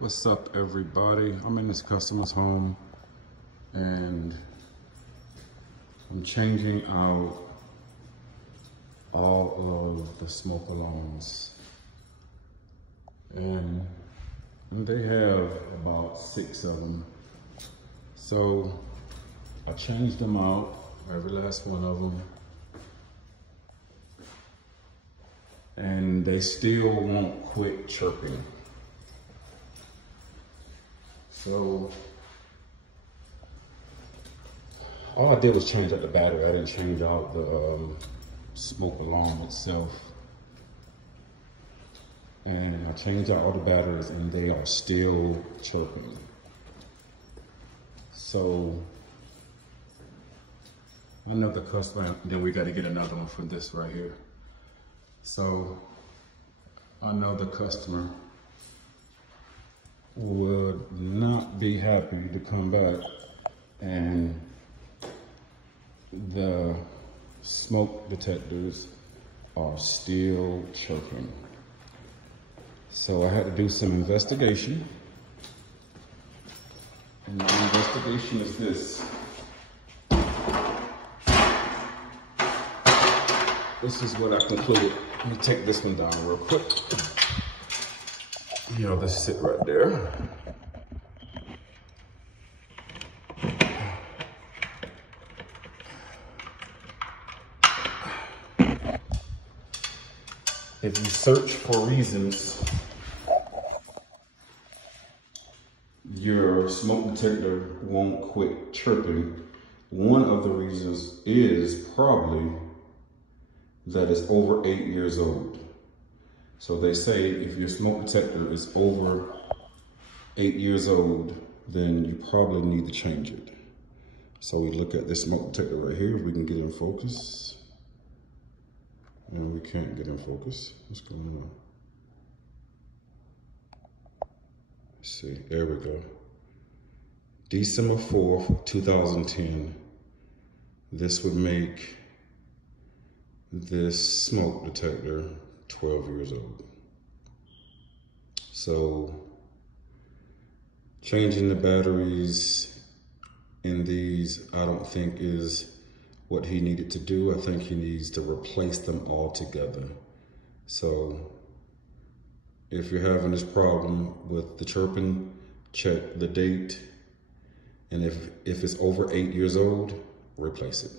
What's up, everybody? I'm in this customer's home and I'm changing out all of the smoke alarms, and they have about 6 of them. So I changed them out, every last one of them, and they still won't quit chirping. So all I did was change out the battery. I didn't change out the smoke alarm itself. And I changed out all the batteries and they are still chirping. So I know the customer, then we got to get another one for this right here. So I know the customer would not be happy to come back and the smoke detectors are still chirping. So I had to do some investigation, and the investigation is this. This is what I concluded. Let me take this one down real quick. You know, this sit right there. If you search for reasons your smoke detector won't quit chirping, one of the reasons is probably that it's over 8 years old. So they say if your smoke detector is over 8 years old, then you probably need to change it. So we look at this smoke detector right here, if we can get in focus. And we can't get in focus. What's going on? Let's see, there we go. December 4th, 2010. This would make this smoke detector 12 years old. So changing the batteries in these, I don't think is what he needed to do. I think he needs to replace them all together. So if you're having this problem with the chirping, check the date. And if it's over 8 years old, replace it.